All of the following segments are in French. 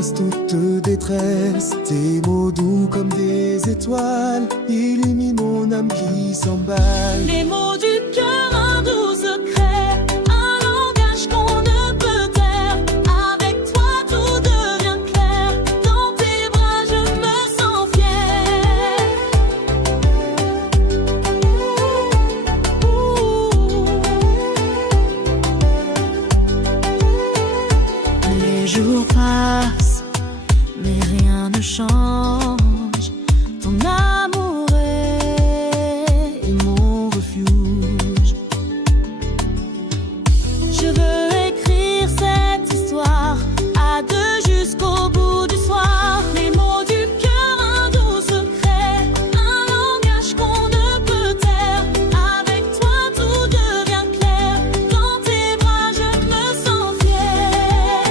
efface toute détresse. Tes mots doux comme des étoiles illuminent mon âme qui s'emballe. Les mots du cœur, un doux secret, un langage qu'on ne peut taire. Avec toi tout devient clair, dans tes bras je me sens fière. Les jours passent, mais rien ne change. Ton amour est mon refuge. Je veux écrire cette histoire à deux jusqu'au bout du soir. Les mots du cœur, un doux secret, un langage qu'on ne peut taire. Avec toi tout devient clair, dans tes bras je me sens fière.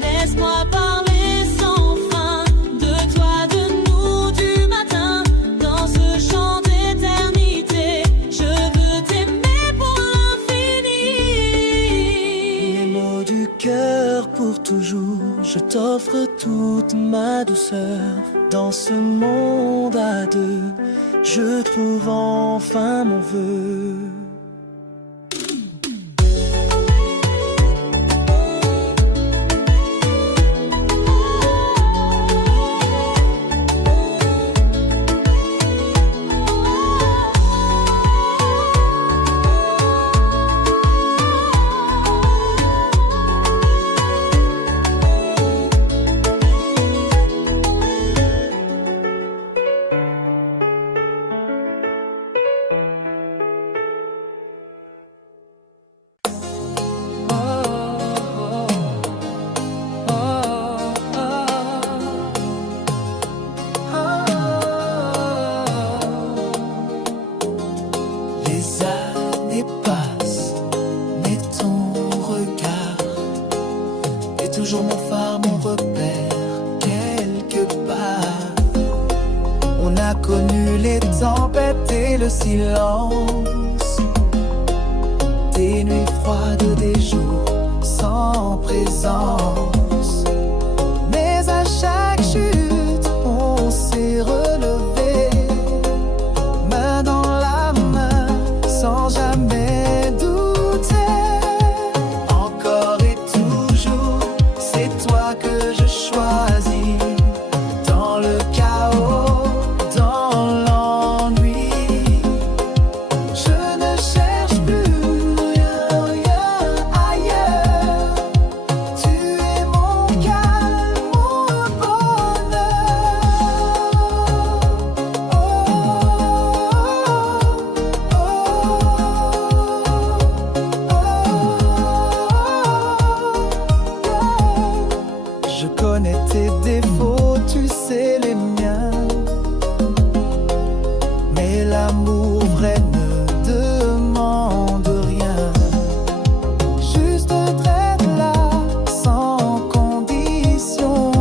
Laisse-moi parler sans fin de toi, de nous, du matin. Dans ce chant d'éternité, je veux t'aimer pour l'infini. Les mots du cœur pour toujours, je t'offre toute ma douceur. Dans ce monde à deux, je trouve enfin mon vœu. Les années passent, mais ton regard est toujours mon phare, mon repère, quelque part. On a connu les tempêtes et le silence, des nuits froides, des jours sans présence. Mais à chaque chute, on s'est relevé, main dans la main, sans jamais douter. Encore et toujours, c'est toi que je choisis. Dans le chaos, dans l'ennui, je ne cherche plus rien, rien ailleurs. Tu es mon calme, mon bonheur. Je connais tes défauts, tu sais les miens. Mais l'amour vrai ne demande rien. Juste d'être là, sans condition,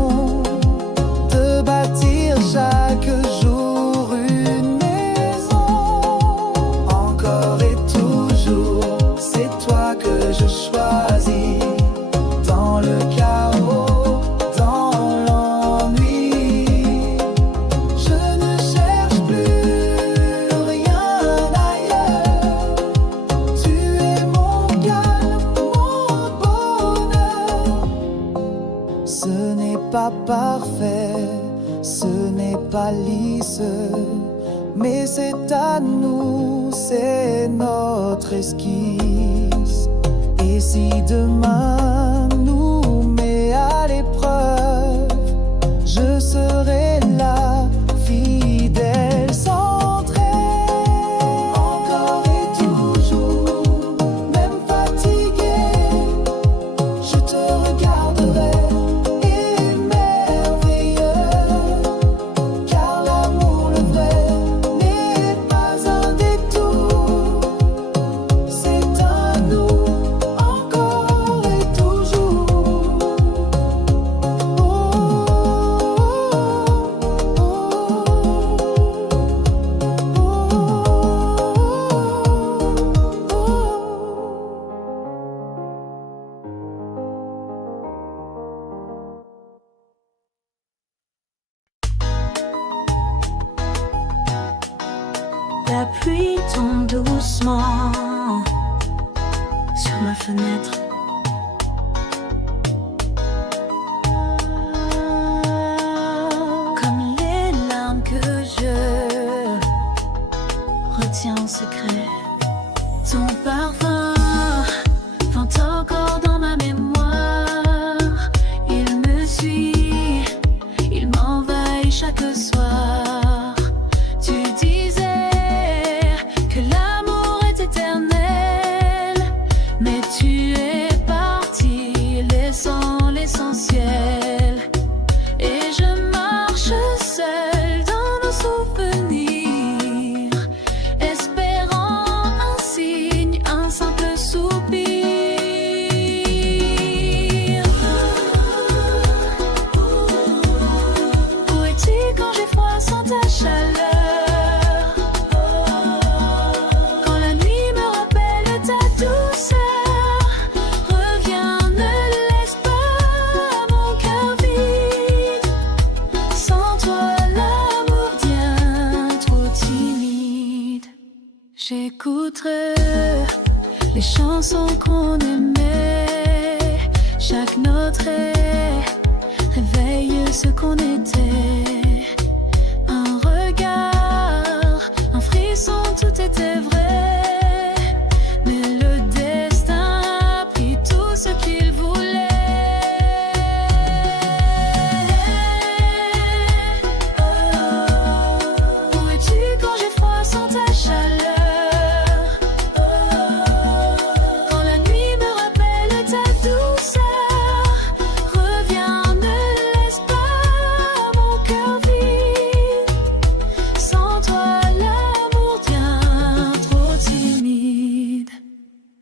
de bâtir chaque jour une maison. Encore et toujours, c'est toi que je choisis. Dans le chaos, dans l'ennui, je ne cherche plus rien ailleurs. Tu es mon calme, mon bonheur. Ce n'est pas parfait, ce n'est pas lisse, mais c'est à nous, c'est notre esquisse. Et si demain nous met à l'épreuve, je serai là, fidèle, sans trêve. Encore et toujours, même fatigué, je te regarderai, émerveilleux. Car l'amour, le vrai, n'est pas un détour. C'est à nous, encore et ma fenêtre. Comme les larmes que je retiens en secret, ton parfum vente encore dans ma mémoire. Il me suit, il m'envahit chaque soir. Tu disais que l'amour est éternel, mais tu es parti laissant l'essentiel. Et je marche seule dans nos souvenirs, espérant un signe, un simple soupir. Où es-tu quand j'ai froid sans ta chaleur? Quand la nuit me rappelle ta douceur, reviens, ne laisse pas mon cœur vide. Sans toi, l'amour devient trop timide. J'écouterai les chansons qu'on aimait. Chaque note réveille ce qu'on était. Un regard, un frisson, tout était vrai. Mais le destin a pris tout ce qu'il voulait. Où es-tu quand j'ai froid sans ta chaleur? Quand la nuit me rappelle ta douceur, reviens, ne laisse pas mon cœur vide. Sans toi, l'amour devient trop timide.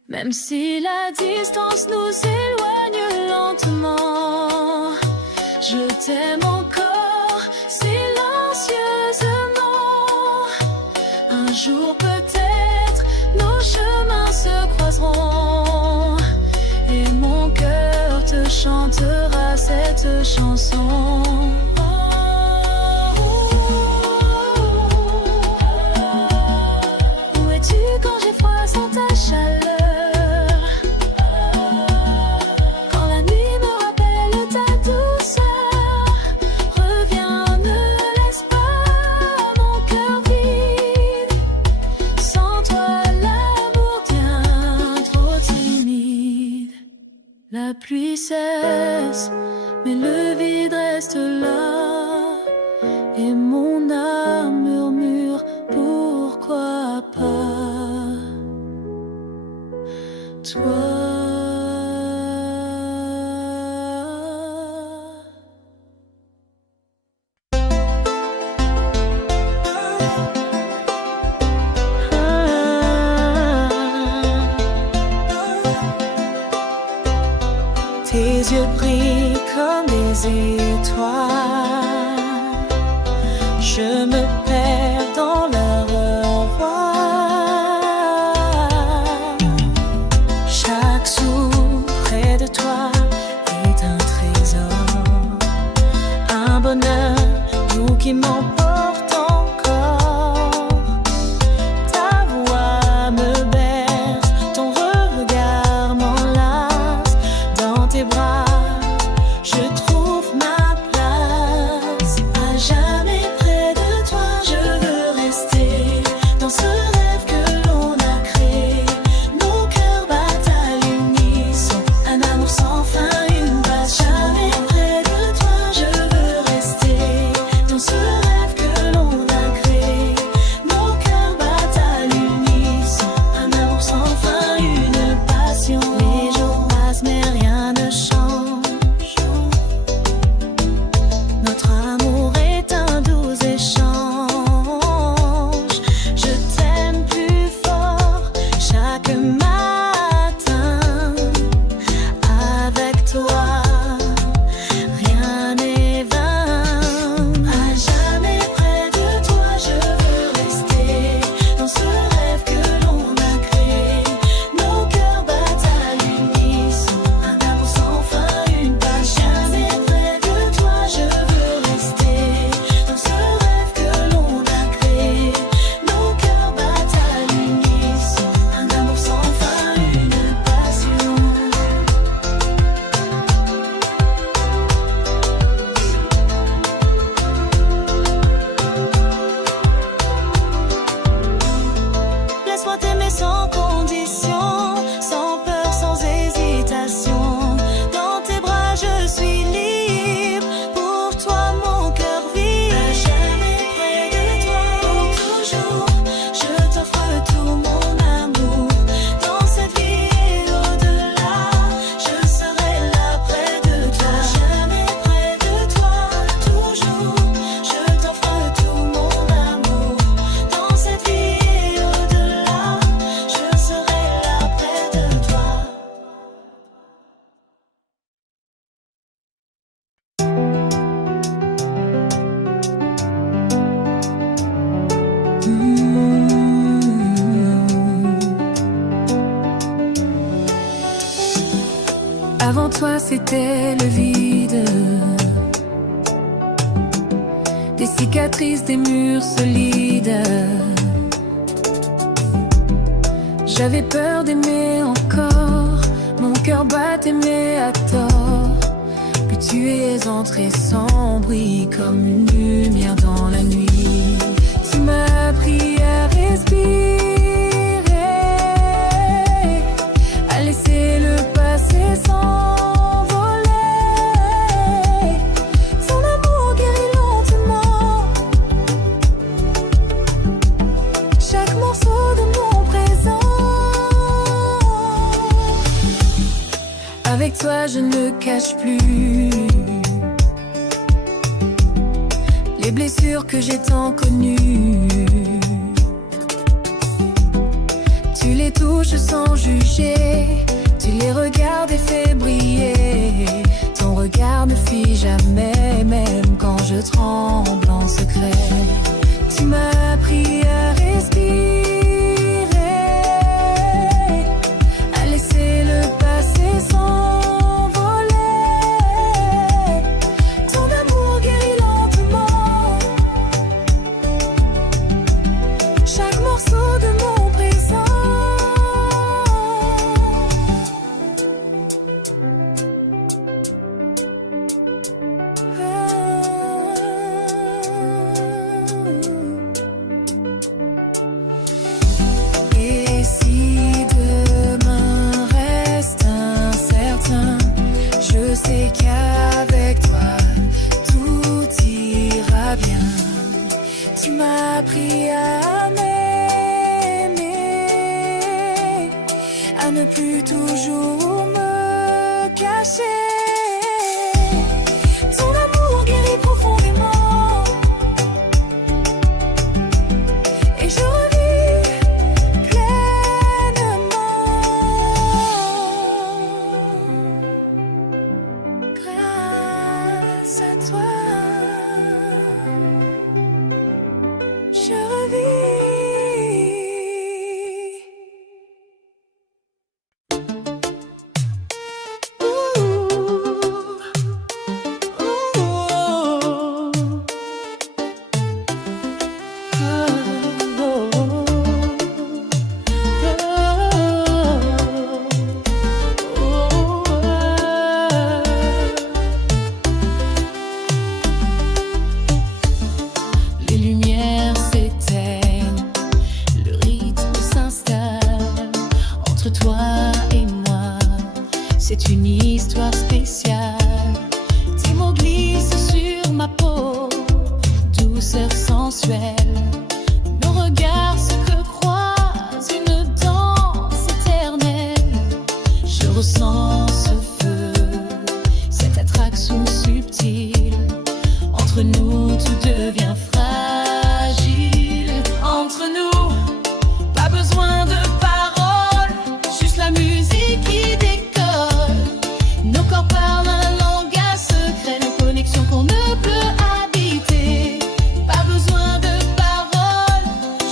Même si la distance nous éloigne lentement, je t'aime encore silencieusement. Un jour peut-être nos chemins se croiseront, et mon cœur te chantera cette chanson. Où es-tu quand j'ai froid sans ta chaleur? Quand la nuit me rappelle ta douceur, reviens, ne laisse pas mon cœur vide. Sans toi, l'amour devient trop timide. La pluie cesse, mais le vide reste là. Et mon âme murmure, pourquoi pas toi? Tes yeux brillent comme des étoiles. Je me perds dans leur voile. Chaque souffle près de toi est un trésor, un bonheur doux qui m'emporte encore. Ta voix me berce, ton regard m'enlace. Dans tes bras, je trouve ma place. À jamais près de toi, Avant toi c'était le vide, des cicatrices, des murs solides. J'avais peur d'aimer encore, mon cœur battait mais à tort. Puis tu es entré sans bruit, comme une lumière dans la nuit. Tu m'as appris à respirer, à laisser le passé s'envoler. Ton amour guérit lentement chaque morceau de mon présent. Avec toi je ne cache plus les blessures que j'ai tant connues. Tu les touches sans juger, tu les regardes et fais briller. Ton regard ne fuit jamais, même quand je tremble en secret. Tu m'as appris à respirer, à laisser le passé s'envoler. Ton amour guérit lentement chaque morceau de mon présent. Et si demain reste incertain, je sais qu'avec toi tout ira bien. Tu m'as appris à m'aimer, à ne plus toujours me cacher. Ton amour guérit profondément et je revis pleinement. Grâce à toi, je revis. Les lumières s'éteignent, le rythme s'installe entre toi et moi. C'est une histoire spéciale. Tes mots glissent sur ma peau, douceur sensuelle. Nos regards se croisent, une danse éternelle. Je ressens ce feu, cette attraction subtile. Entre nous, tout devient fragile. Entre nous, pas besoin de paroles, juste la musique qui décolle. Nos corps parlent un langage secret, nos connexions qu'on ne peut habiter. Pas besoin de paroles,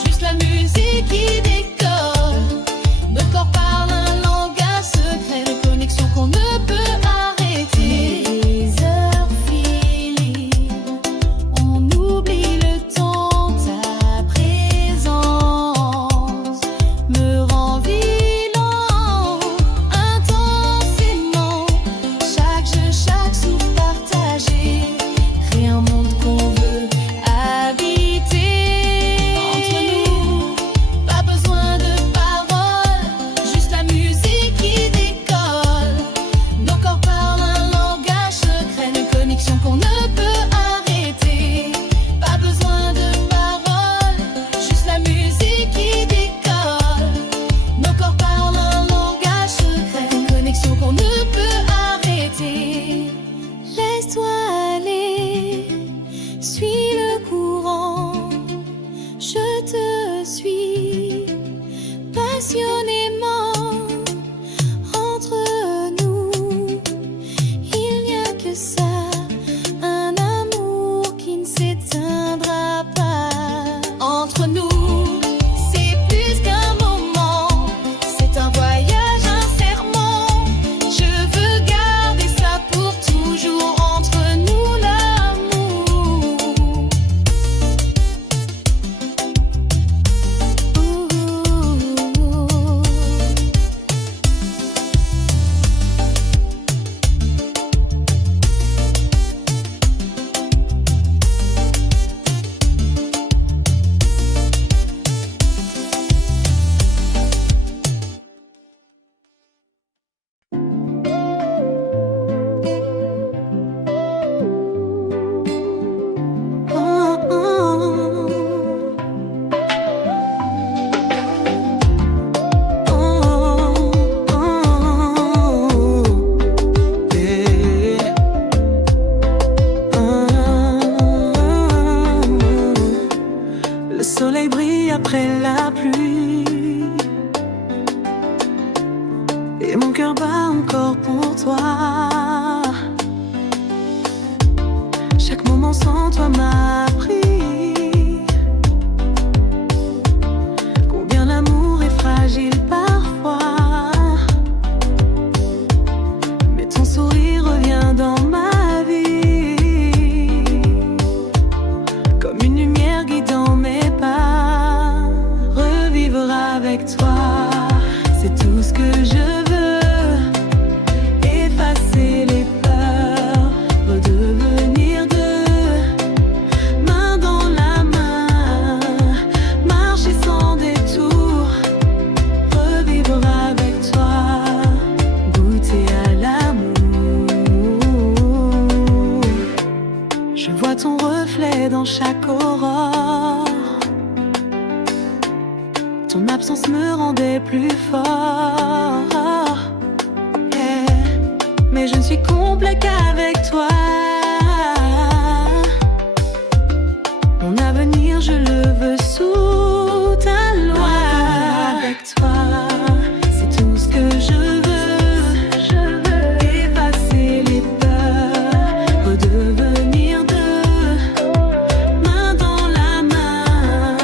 juste la musique qui décolle. Nos corps parlent un langage secret, nos connexions qu'on ne peut arrêter. Les heures filent, on oublie mon corps pour toi. Chaque moment sans toi m'a appris combien l'amour est fragile parfois. Mais ton sourire revient dans ma vie comme une lumière guidant mes pas. Revivre avec toi, c'est tout ce que je veux. Effacer les peurs, redevenir deux, main dans la main, marcher sans détour. Revivre avec toi, goûter à l'amour. Je vois ton reflet dans chaque aurore. Ton absence me rendait plus fort. Yeah. Mais je ne suis complet qu'avec toi. Mon avenir, je le veux sous ta loi. Avec toi, c'est tout ce que je veux. Effacer les peurs, redevenir deux, main dans la main,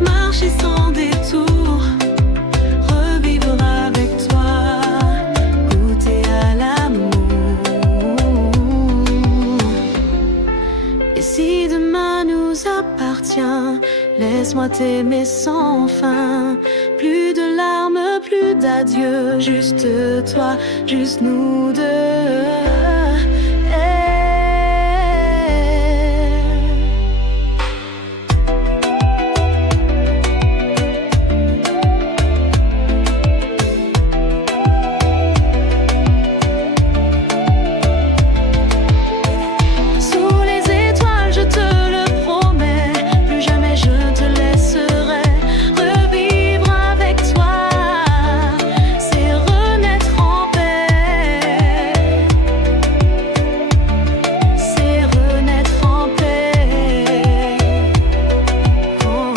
marcher sans détour. Revivre avec toi, goûter à l'amour. Et si demain nous appartient, laisse-moi t'aimer sans fin. Plus de larmes, plus d'adieu, juste toi, juste nous deux. Sous les étoiles, je te le promets, plus jamais je te laisserai. Revivre avec toi, c'est renaître en paix. C'est renaître en paix. Oh.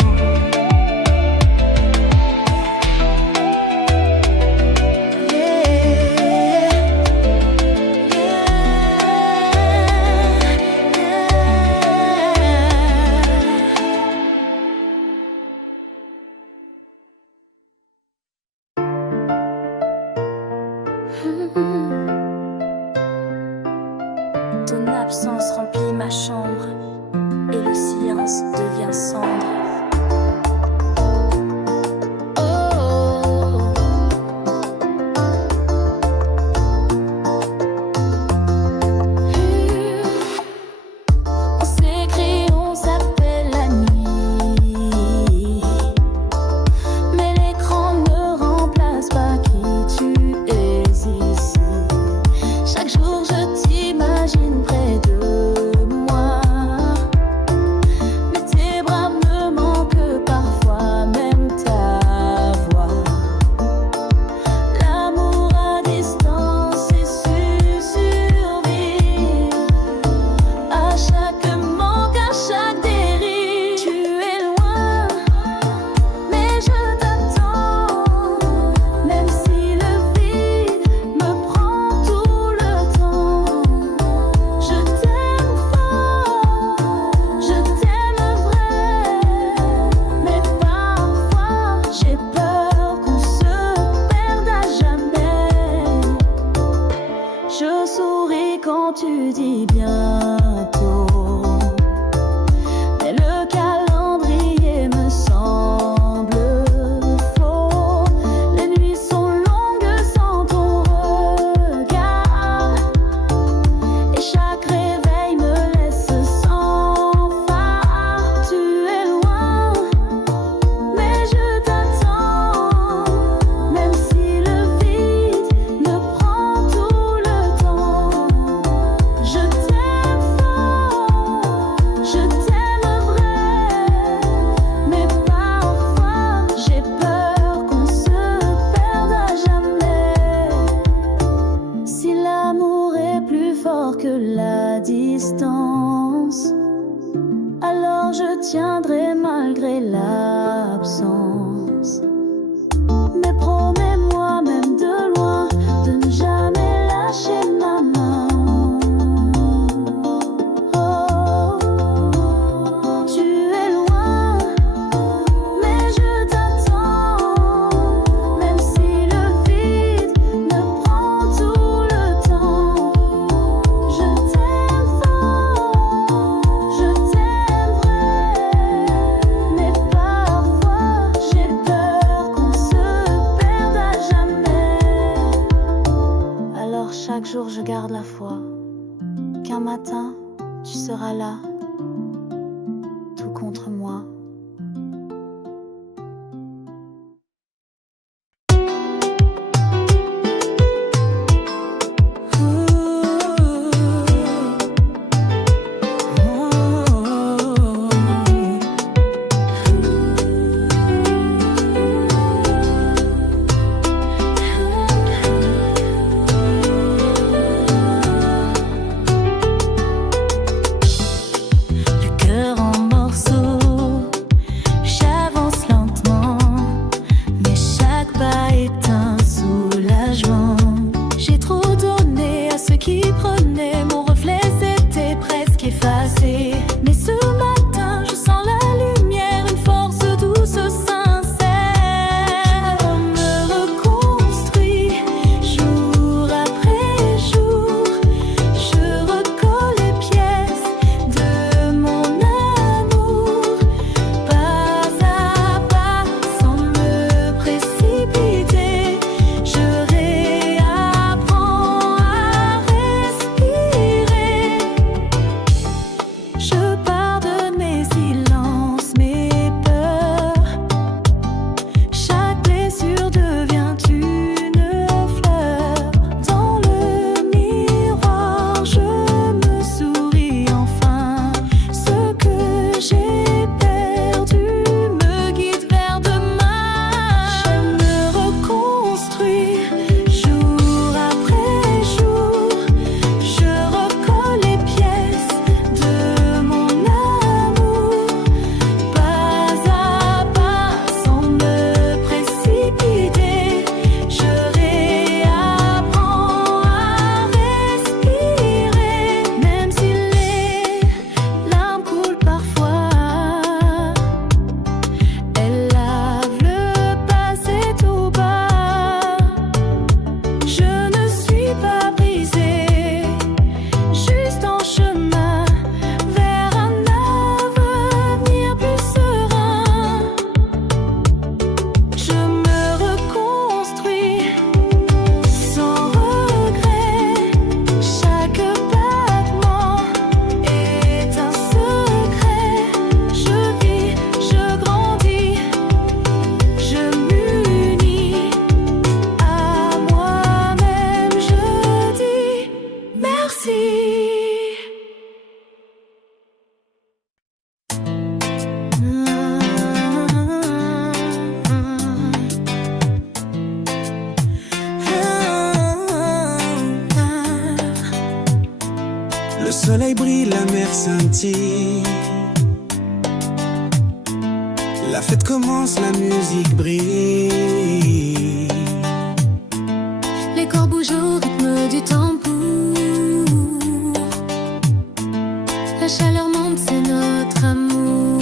Ton absence remplit ma chambre et le silence devient cendre. On s'écrit, on s'appelle la nuit, mais l'écran ne remplace pas qui tu es ici. Chaque jour je t'imagine près de moi, mais tes bras me manquent parfois, même ta voix. L'amour à distance est su survivre à chaque manque, à chaque dérive. Tu es loin, mais je t'attends, même si le vide me prend tout le temps. Je t'aime fort, je t'aime vrai, mais parfois j'ai peur qu'on se perde à jamais. Je souris quand tu dis bientôt, mais le calendrier me semble faux. Les nuits sont longues sans ton regard, et chaque réveil me laisse sans phare. Tu es loin, mais je t'attends, même si le vide me prend tout le temps. Je t'aime fort, je t'aime vrai, mais parfois j'ai peur qu'on se perde à jamais. Si l'amour est plus fort que la distance, alors je tiendrai malgré l'absence. Mais promets-moi même de loin de ne jamais Chaque jour je garde la foi qu'un matin tu seras là, tout contre moi. Le soleil brille, la mer scintille. La fête commence, la musique brille. Les corps bougent au rythme du tambour. La chaleur monte, c'est notre amour.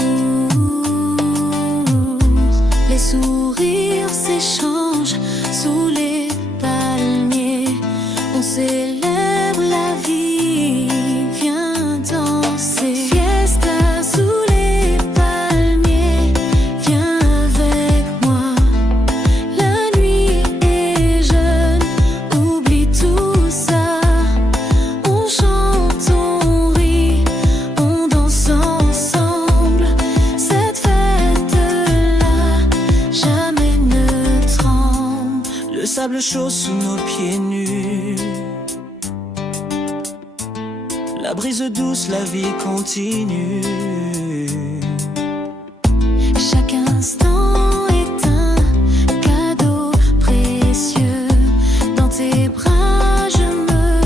Les sourires s'échangent sous les palmiers. On célèbre la vie, viens danser. Fiesta sous les palmiers, viens avec moi. La nuit est jeune, oublie tout ça. On chante, on rit, on danse ensemble. Cette fête-là, jamais ne tremble. Le sable chaud sous nos pieds nus. La brise douce, la vie continue. Chaque instant est un cadeau précieux. Dans tes bras, je me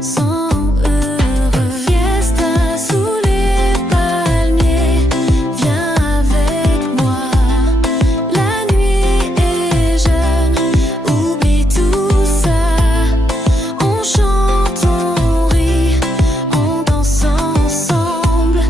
sens heureux. Fiesta sous les palmiers, viens avec moi. La nuit est jeune, oublie tout ça. On chante, on rit, on danse ensemble.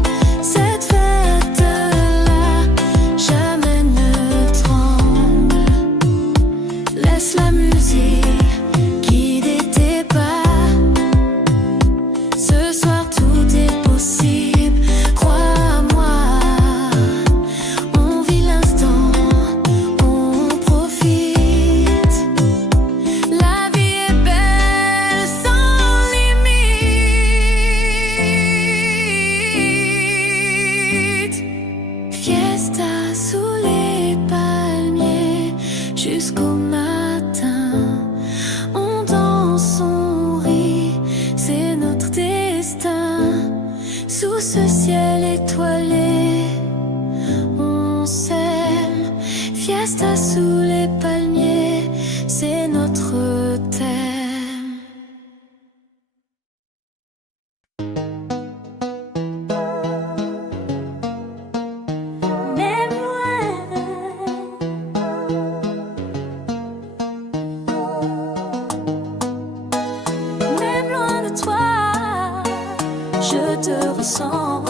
je te ressens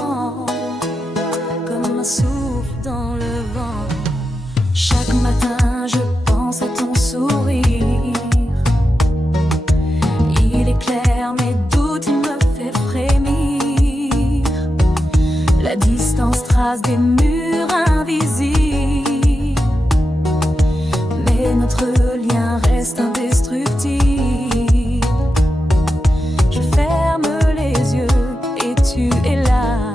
comme un souffle dans le vent. Chaque matin je pense à ton sourire. Il éclaire mes doutes, il me fait frémir. La distance trace des murs invisibles, mais notre lien reste indestructible. Je ferme les yeux et tu es là.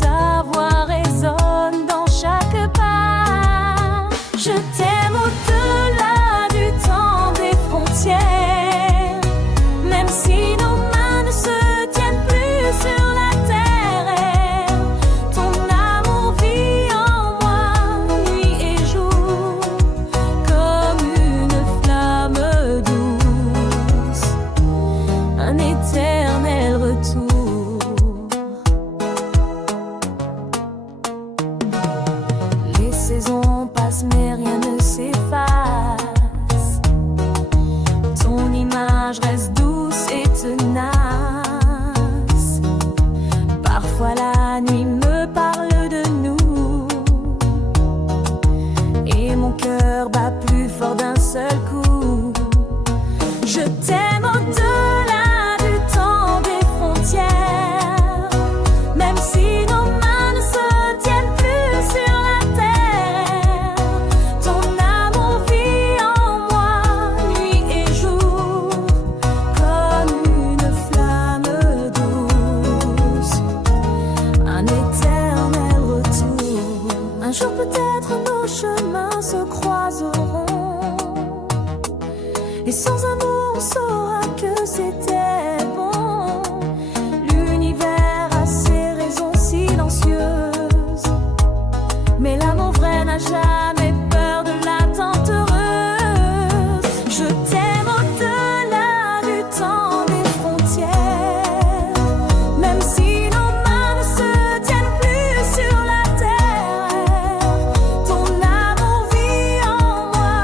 Ta voix résonne dans chaque pas. Je t'aime au-delà du temps des frontières. Même si nos mains ne se tiennent plus sur la terre, ton amour vit en moi nuit et jour, comme une flamme douce, un éternel retour. Les saisons passent mais rien ne s'efface. Ton image reste douce et tenace. Parfois la nuit me parle de nous et mon cœur bat plus fort d'un seul coup. Je t'aime au-delà du temps des frontières. Même si nos mains ne se tiennent plus sur la terre, ton amour vit en moi nuit et jour, comme une flamme douce, un éternel retour. Un jour peut-être nos chemins se croiseront, et sans amour on saura que c'était bon. L'univers a ses raisons silencieuses, mais l'amour vrai n'a jamais peur de l'attente heureuse. Je t'aime au-delà du temps des frontières. Même si nos mains ne se tiennent plus sur la terre, ton amour vit en moi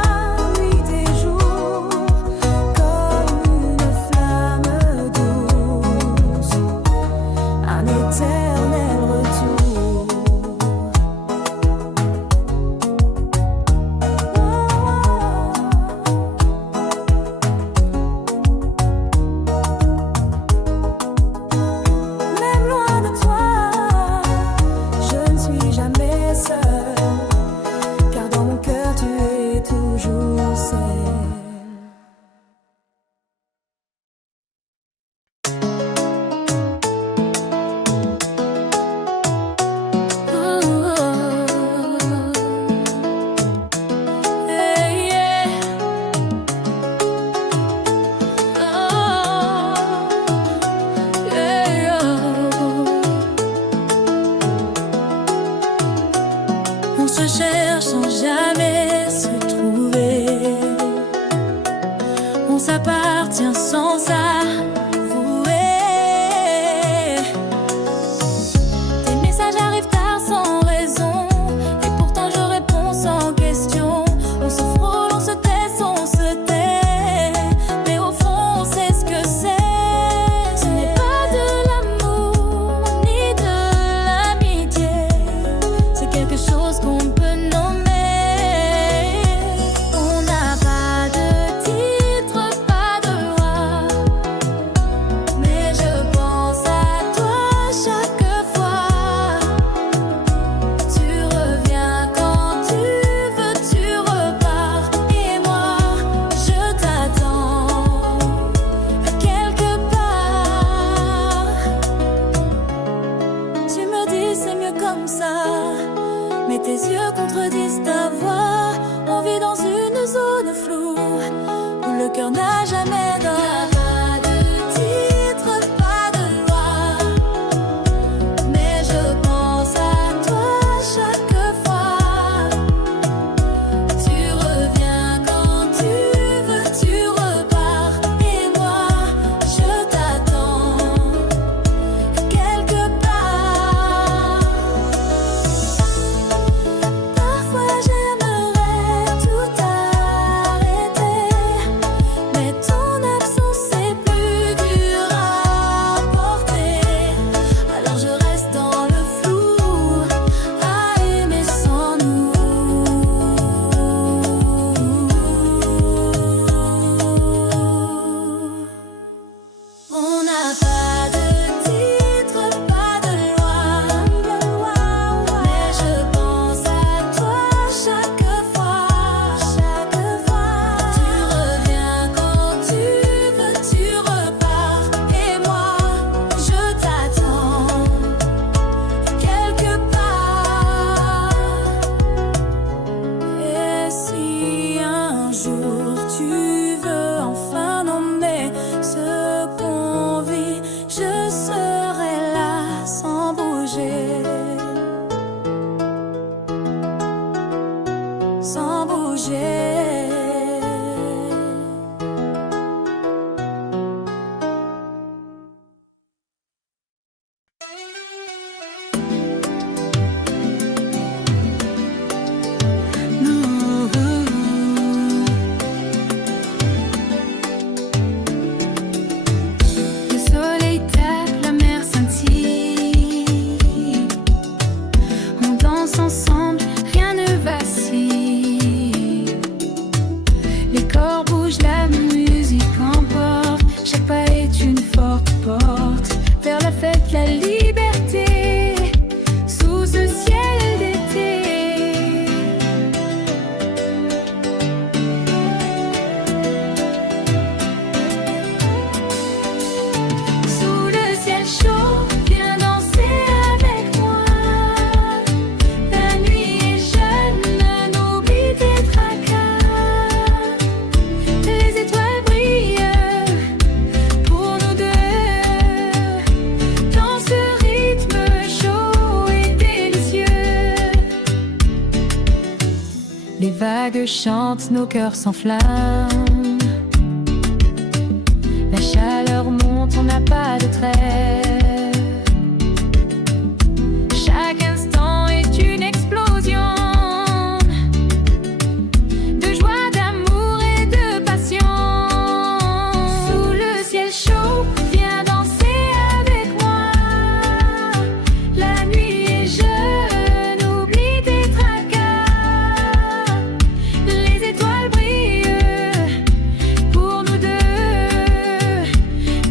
nuit et jour, comme une flamme douce, un éternel retour. Même loin de toi, je ne suis jamais seule, car dans mon cœur tu es toujours seule. On se cherche sans jamais se trouver. On s'appartient sans avouer. Tes messages arrivent tard sans raison, et pourtant je réponds sans question. On se frôle, on se tait, mais au fond on sait ce que c'est. Ce n'est pas de l'amour ni de l'amitié, c'est quelque chose qu'on peut nommer. On n'a pas de titre, pas de loi, mais je pense à toi chaque fois. Tu reviens quand tu veux, tu repars, et moi je t'attends quelque part. Tu me dis c'est mieux comme ça, mais tes yeux contredisent ta voix. On vit dans une zone floue où le cœur n'a jamais d'or. Pas de titre, pas de loi, mais je pense à toi chaque fois. Tu reviens quand tu veux, tu repars, et moi je t'attends quelque part. Parfois j'aimerais tout arrêter, mais ton absence vagues chantent, nos cœurs s'enflamment. La chaleur monte, on n'a pas de trêve. Chaque instant est une explosion de joie, d'amour et de passion. Sous le ciel chaud, viens danser avec moi. La nuit est jeune, oublie tes tracas. Les étoiles brillent pour nous deux.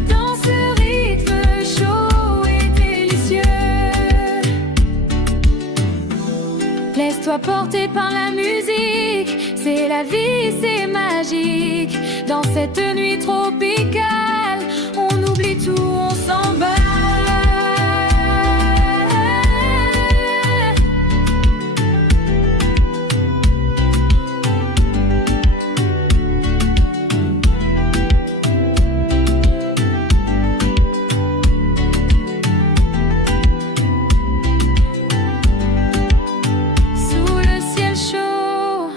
Dans ce rythme chaud et délicieux, laisse-toi porter par la musique. C'est la vie, c'est magique. Dans cette nuit tropicale, on oublie tout, on s'emballe. Sous le ciel chaud,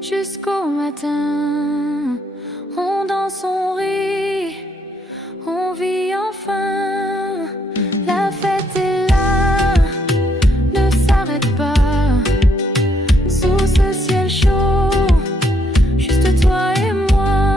jusqu'au matin, on danse, on rit, on vit enfin. La fête est là, ne s'arrête pas. Sous ce ciel chaud, juste toi et moi.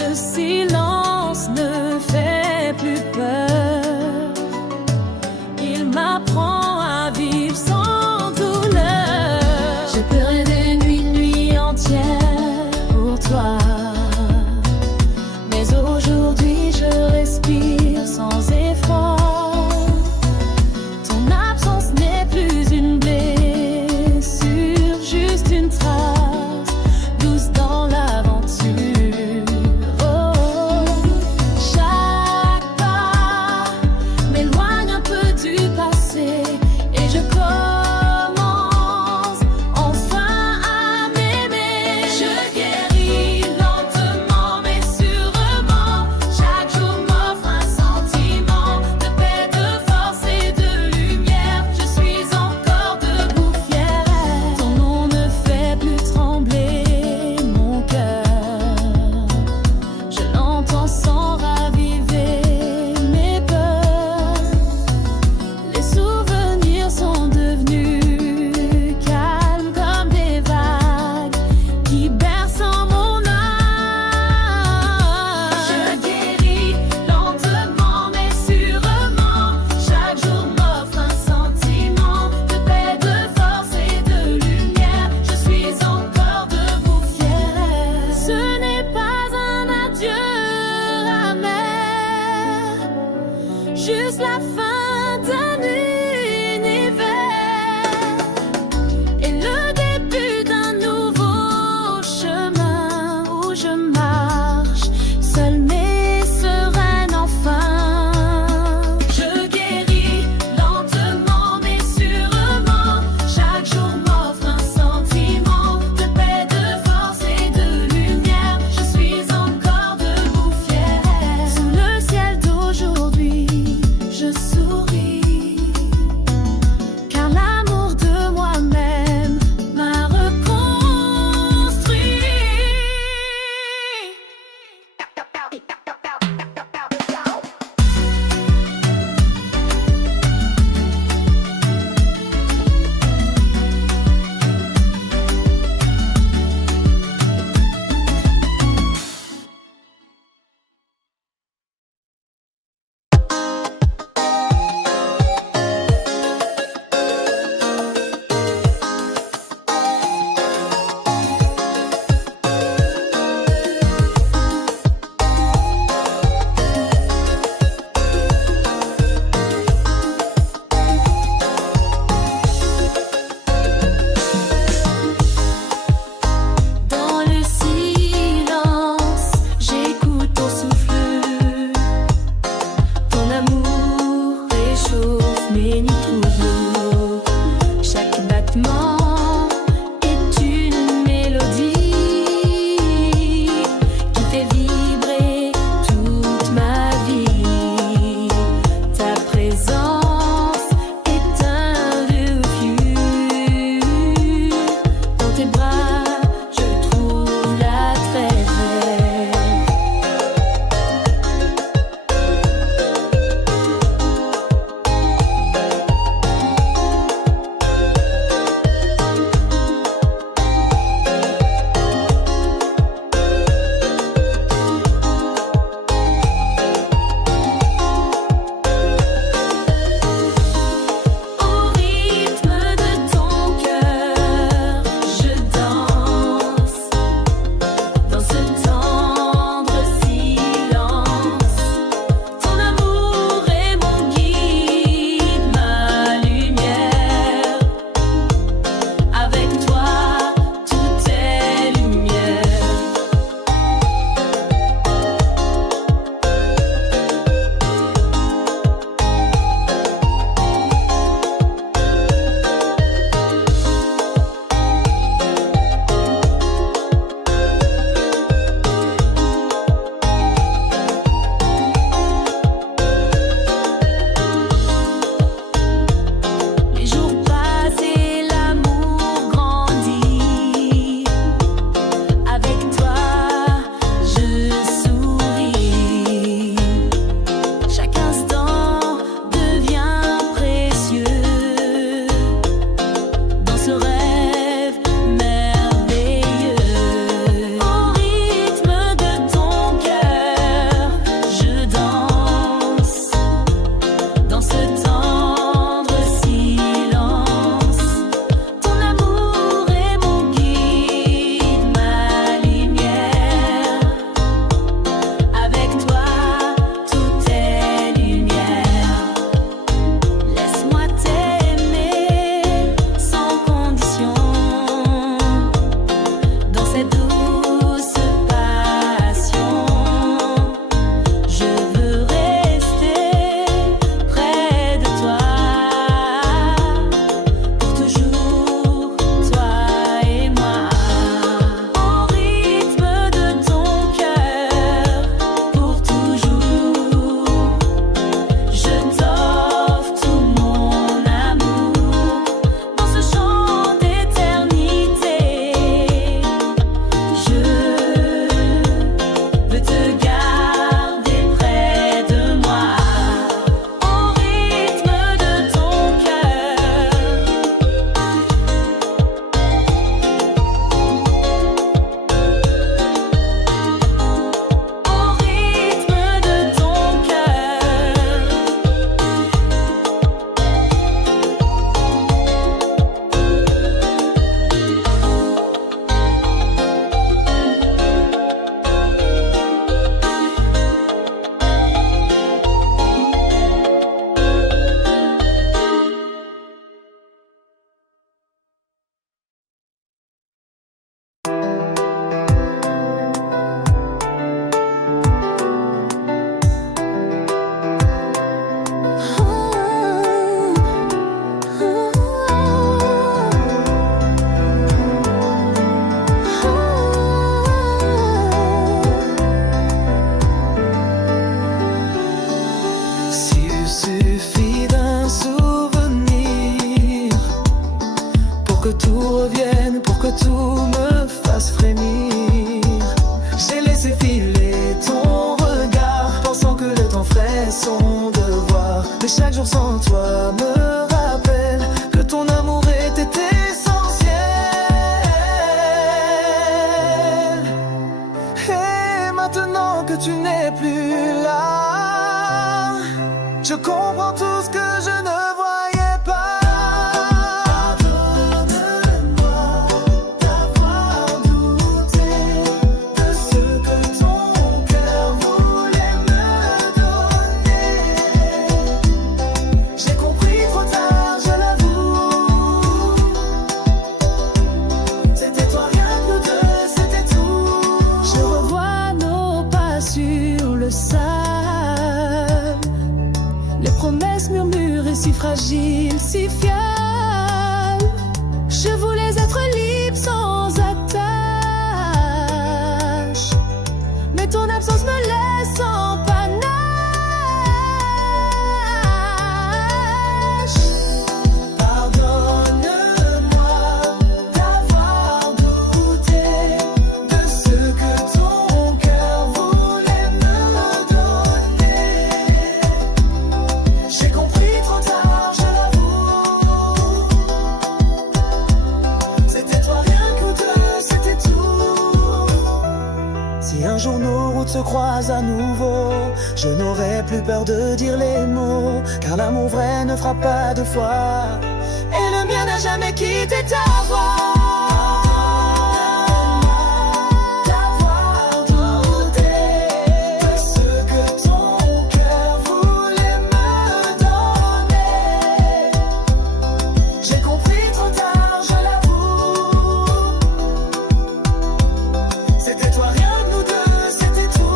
Le silence ne fait plus peur. Il m'apprend à vivre sans douleur. Je peux rêver une nuit entière pour toi. Mais aujourd'hui je respire sans effort. Ton absence n'est plus une blessure, juste une trace douce dans l'aventure. Oh, chaque pas m'éloigne un peu du passé et je commence enfin à m'aimer. Je guéris lentement maintenant que tu n'es plus là. Je comprends tout ce que je ne voyais pas. Pardonne-moi d'avoir douté de ce que ton cœur voulait me donner. J'ai compris trop tard, je l'avoue. C'était toi, rien que nous deux, c'était tout. Je revois nos pas sur le sable, les promesses murmurées si fragiles, si fiables. Je voulais être libre sans attache, mais ton absence me laisse en panache. Pardonne-moi d'avoir douté de ce que ton cœur voulait me donner. J'ai compris trop tard, je l'avoue. C'était toi, rien que nous deux, c'était tout. Si un jour nos routes se croisent à nouveau, je n'aurai plus peur de dire les mots, car l'amour vrai ne frappe pas deux fois, et le mien n'a jamais quitté ta voix. D'avoir douté de ce que ton cœur voulait me donner. J'ai compris trop tard, je l'avoue. C'était toi, rien que nous deux, c'était tout.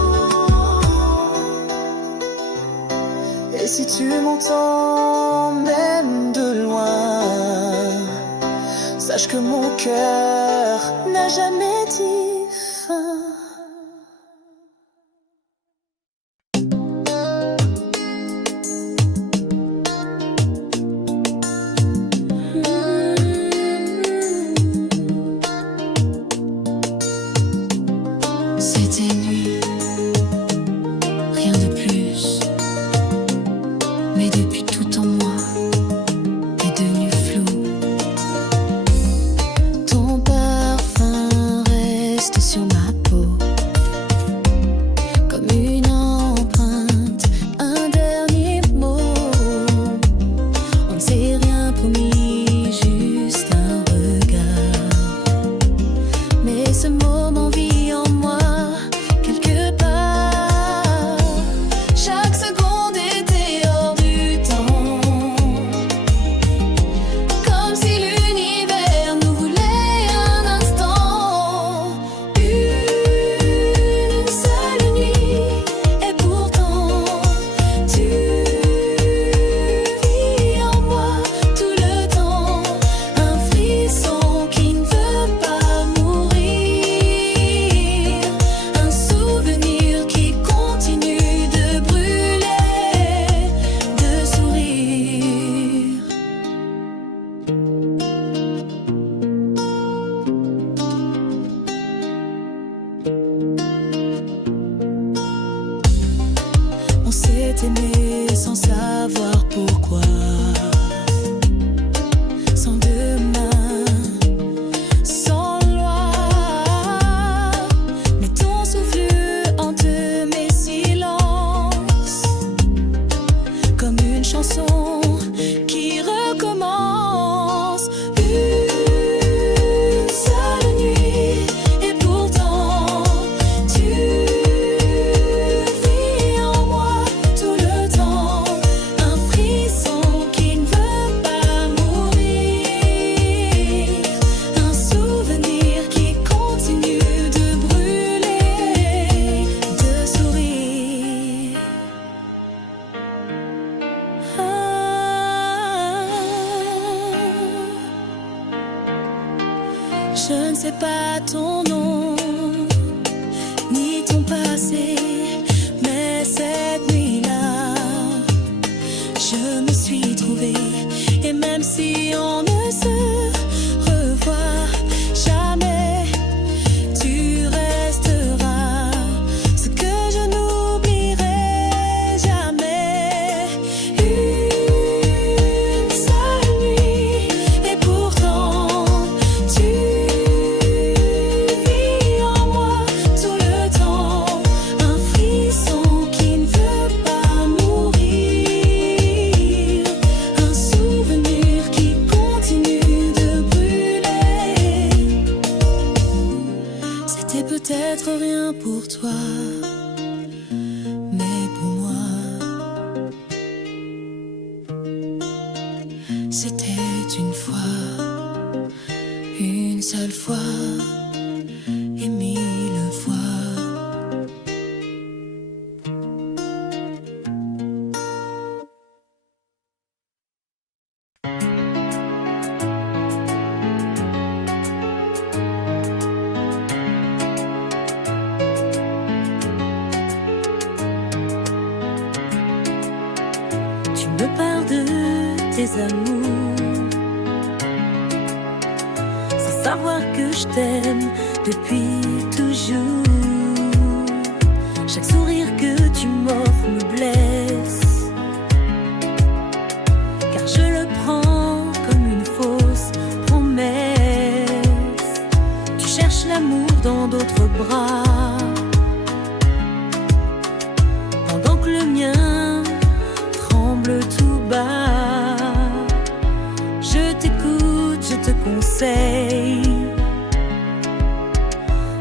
Et si tu m'entends même de loin, sache que mon cœur n'a jamais dit fin. C'était nuit, rien de plus. Mais depuis tout en moi est devenu flou. Ton parfum reste sur ma peau, comme une empreinte, un dernier mot. On ne s'est rien promis, juste un regard. Mais ce moment vit en moi quelque part. Chaque seconde était hors du temps, comme si l'univers nous voulait un instant. Une seule nuit, et pourtant tu vis en moi tout le temps. Un frisson qui ne veut pas mourir, un souvenir qui continue de brûler, de sourire. On s'est aimé sans savoir pourquoi, sans demain, sans loi. Mais ton souffle hante mes silences, comme une chanson qui recommence. Une seule nuit, et pourtant tu vis en moi tout le temps. Un frisson qui ne veut pas mourir, un souvenir qui continue de brûler, de sourire. Je ne sais pas ton nom, ni ton passé, mais cette nuit-là, je me suis trouvée. Et même si on ne se revoit jamais, tu resteras ce que je n'oublierai jamais. Une seule nuit, et pourtant tu vis tes amours, sans savoir que je t'aime depuis toujours. Chaque sourire que tu m'offres me blesse, car je le prends comme une fausse promesse. Tu cherches l'amour dans d'autres bras, pendant que le mien tremble tout bas. Je t'écoute, je te conseille,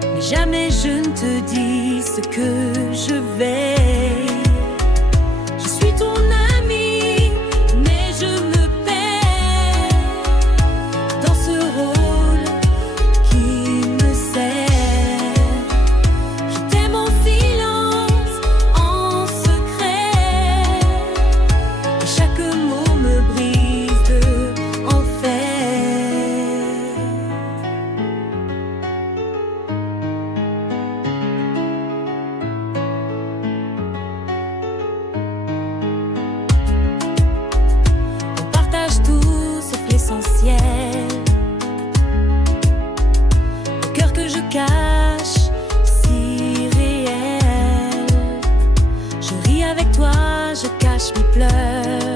mais jamais je ne te dis ce que je veille. Je suis ton ami, mais je me perds dans ce rôle qui me sert. Je t'aime en silence, en secret, et chaque mot me brise de enfer. On partage tout sauf l'essentiel, le cœur que je cache, si réel. Je ris avec toi, je cache mes pleurs,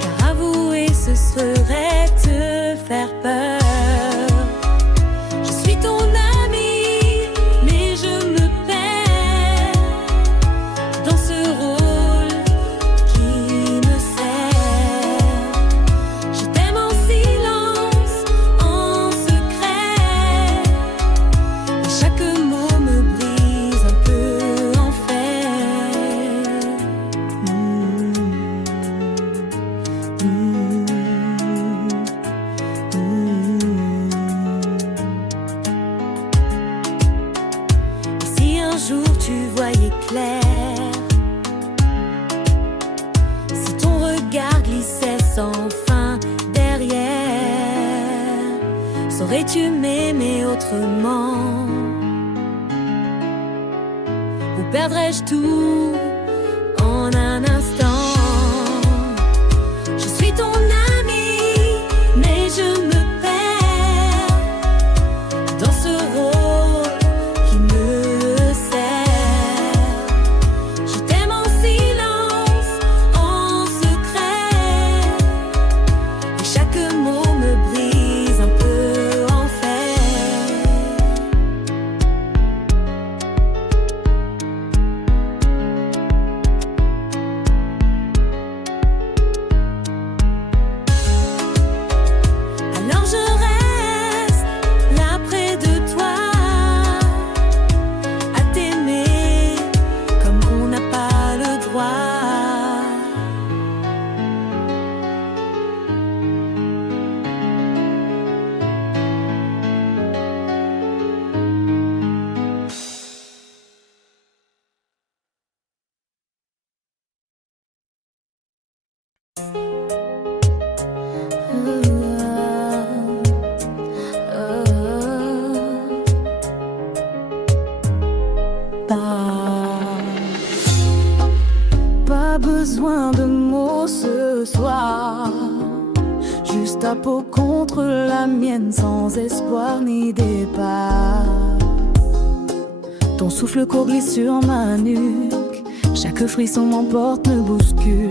car avouer ce serait te faire peur. Je suis ton ami, mais je me perds dans ce rôle qui me sert. Je t'aime en silence, en secret, et chaque mot me brise un peu en fer. Et si un jour tu voyais clair, si ton regard glissait sans fin derrière, saurais-tu m'aimer autrement? Ou perdrais-je tout en un instant? Je suis ton ami, mais je me perds dans ce rôle qui me sert. Je t'aime en silence, en secret, et chaque mot me brise un peu en fer. Alors je reste là près de toi, à t'aimer comme on n'a pas le droit. Pas besoin de mots ce soir, juste ta peau contre la mienne, sans espoir ni départ. Ton souffle court glisse sur ma nuque, chaque frisson m'emporte, me bouscule.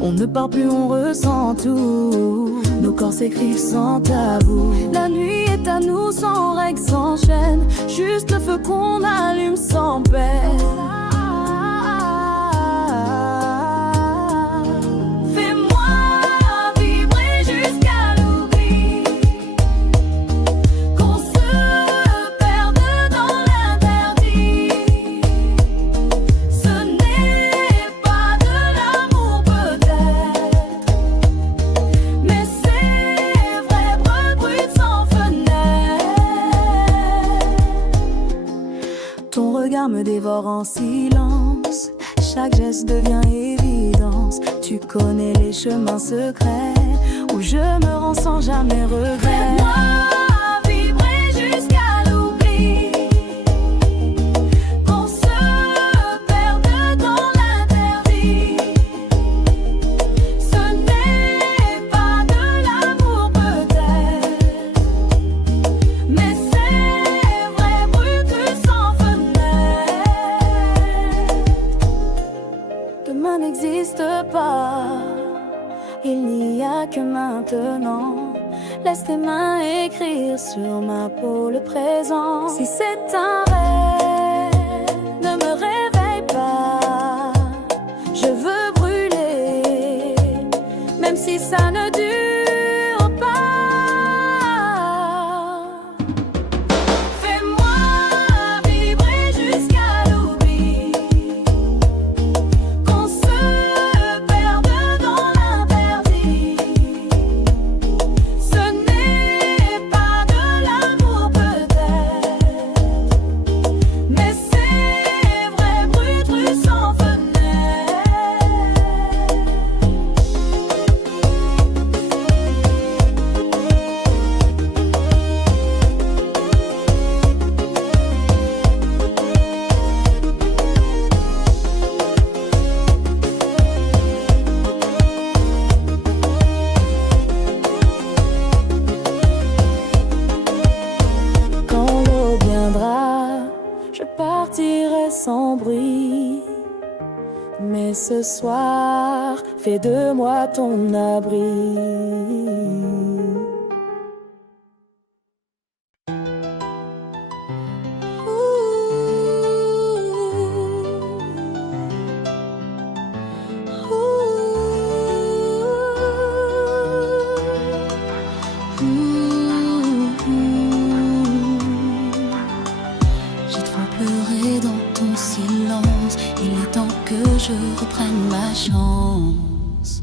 On ne parle plus, on ressent tout, nos corps s'écrivent sans tabou. La nuit est à nous, sans règles, sans chaîne, juste le feu qu'on allume sans peine. Fais-moi vibrer jusqu'à l'oubli, qu'on se perde dans l'interdit. Ce n'est pas de l'amour peut-être, mais c'est vrai, brut sans fenêtre. Ton regard me dévore en silence, chaque geste devient évidence. Tu connais les chemins secrets où je me rends sans jamais regret. Fais-moi vibrer jusqu'à l'oubli, qu'on se perde dans l'interdit. pas que maintenant. Laisse tes mains écrire sur ma peau le présent. Si c'est un rêve, ne me réveille pas. Je veux brûler, même si ça ne dure pas. Fais-moi vibrer jusqu'à l'oubli, qu'on se perde dans l'interdit. Ce n'est pas de l'amour peut-être, mais c'est vrai brut rue sans fenêtre. Quand l'eau viendra, je partirai sans bruit. Mais ce soir, fais de moi ton abri. J'ai trop pleuré dans ton silence. Il est temps que je reprenne ma chance.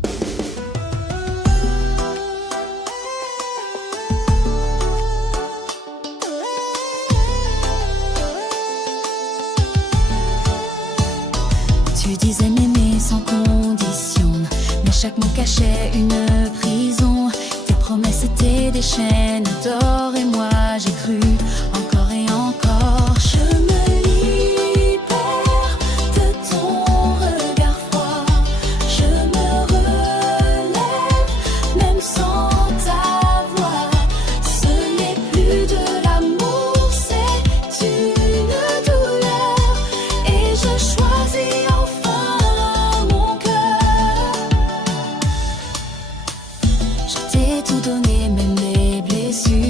Tu disais m'aimer sans condition, mais chaque mot cachait une prison. Tes promesses étaient des chaînes d'or et moi j'ai cru encore et encore. Je me libère de ton regard froid. Je me relève même sans ta voix. Ce n'est plus de l'amour, c'est une douleur. Et je choisis enfin mon cœur. Je t'ai tout donné, même mes blessures.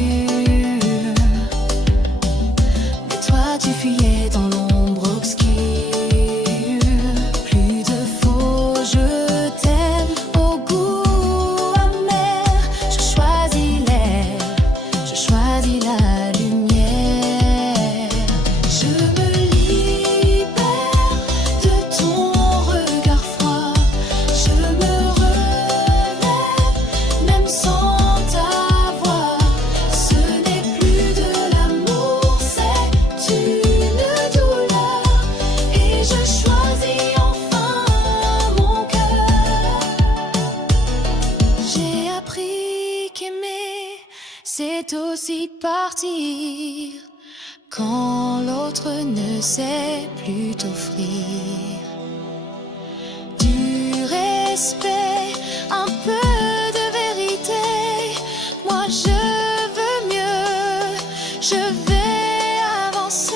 Mais toi tu fuyais dans l'ombre obscure. Plus de faux, je t'aime au goût amer. Je choisis l'air, je choisis la lumière. Je me libère de ton regard froid. Je me relève même sans ta voix. Ce n'est plus de l'amour, c'est une douleur. Et je choisis enfin mon cœur. J'ai appris qu'aimer, c'est aussi partir quand l'autre ne sait plus t'offrir du respect, un peu de vérité. Moi je veux mieux, je vais avancer.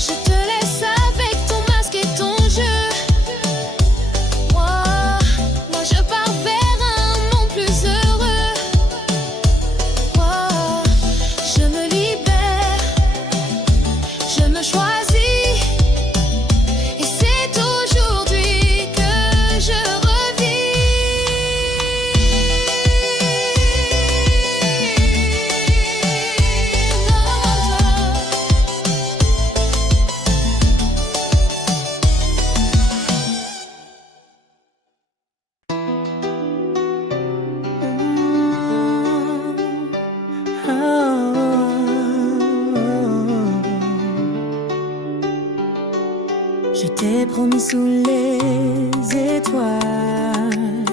Je te laisse avec ton masque et ton jeu. Moi je pars vers un monde plus heureux. Je me libère, je me choisis. Et c'est aujourd'hui que je Je t'ai promis sous les étoiles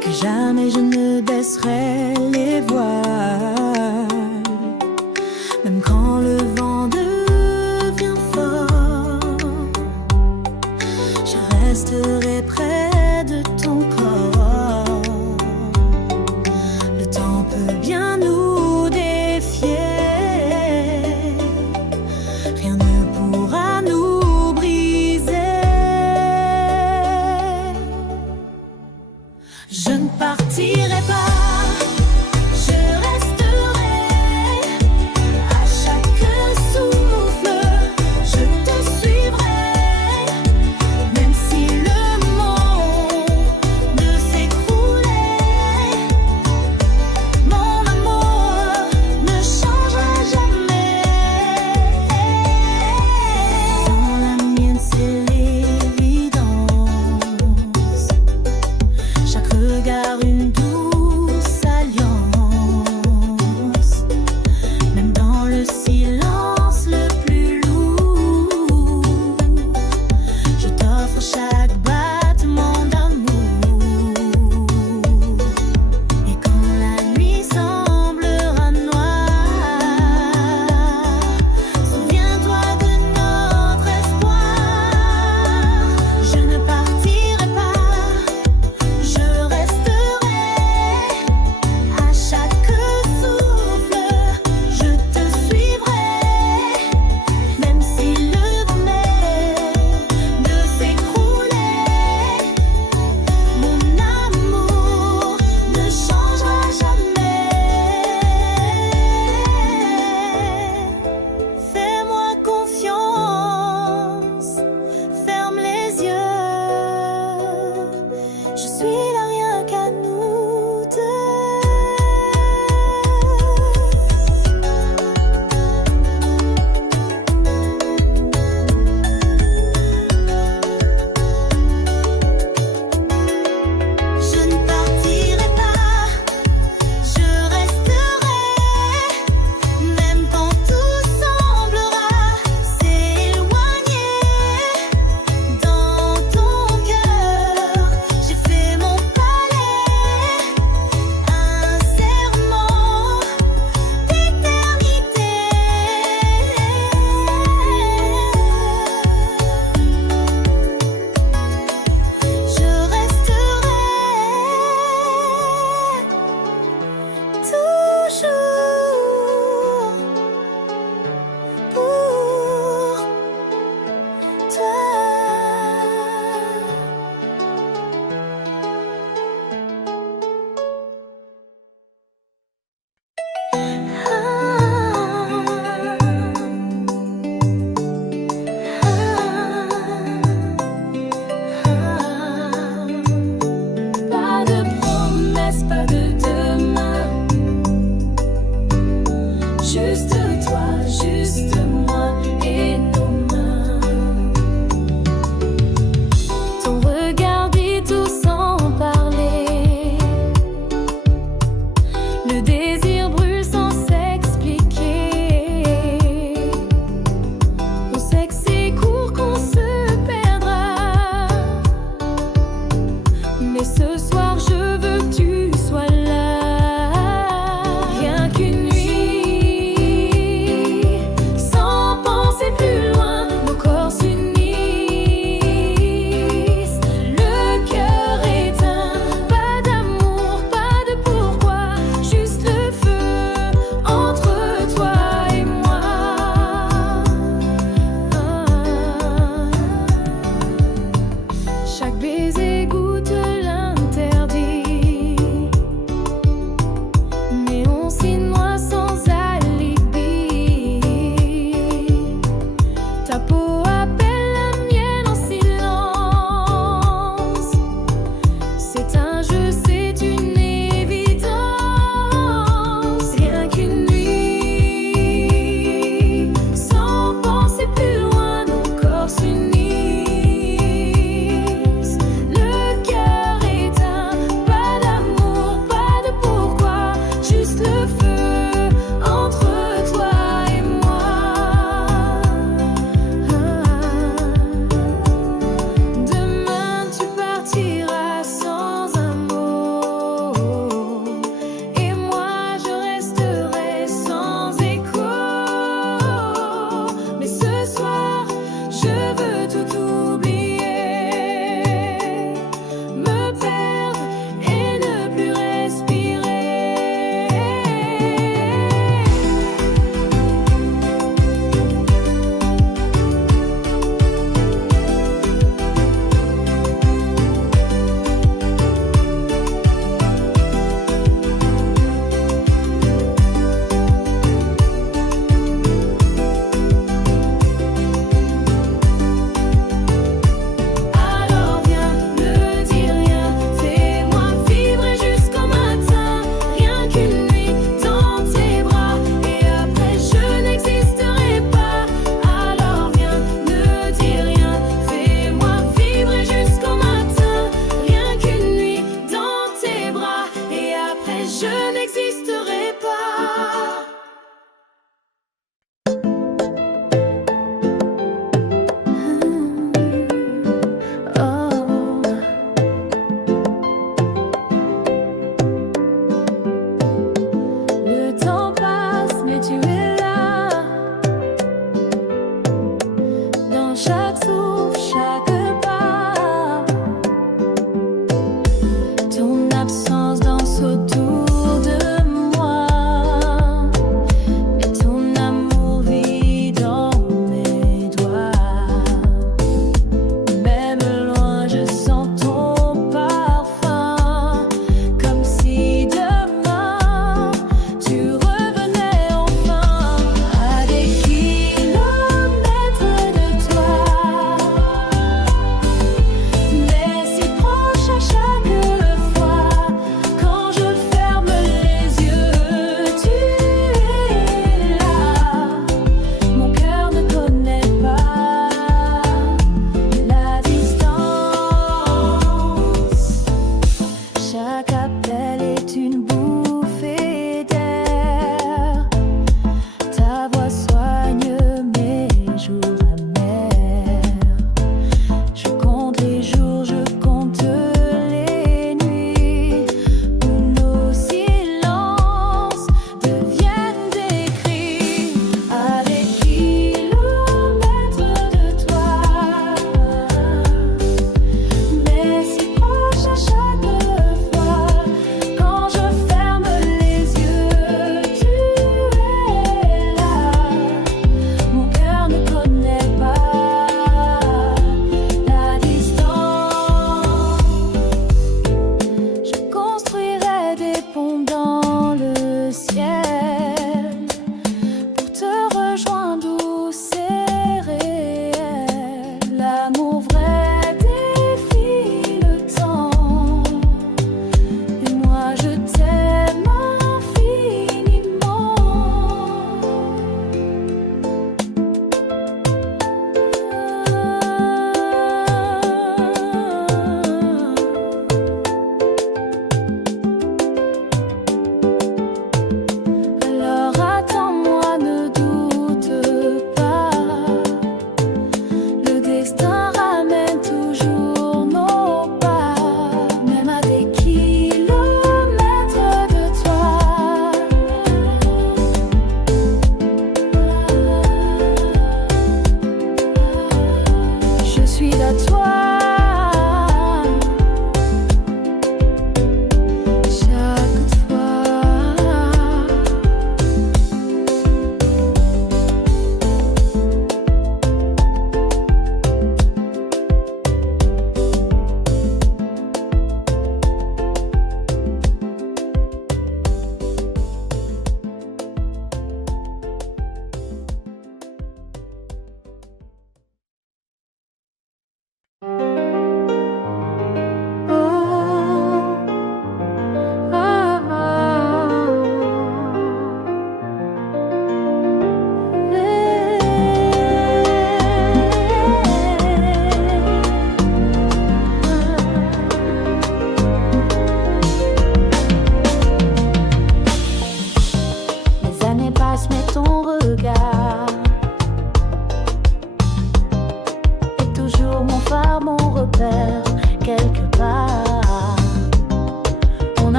que jamais je ne baisserai les voiles. resterai près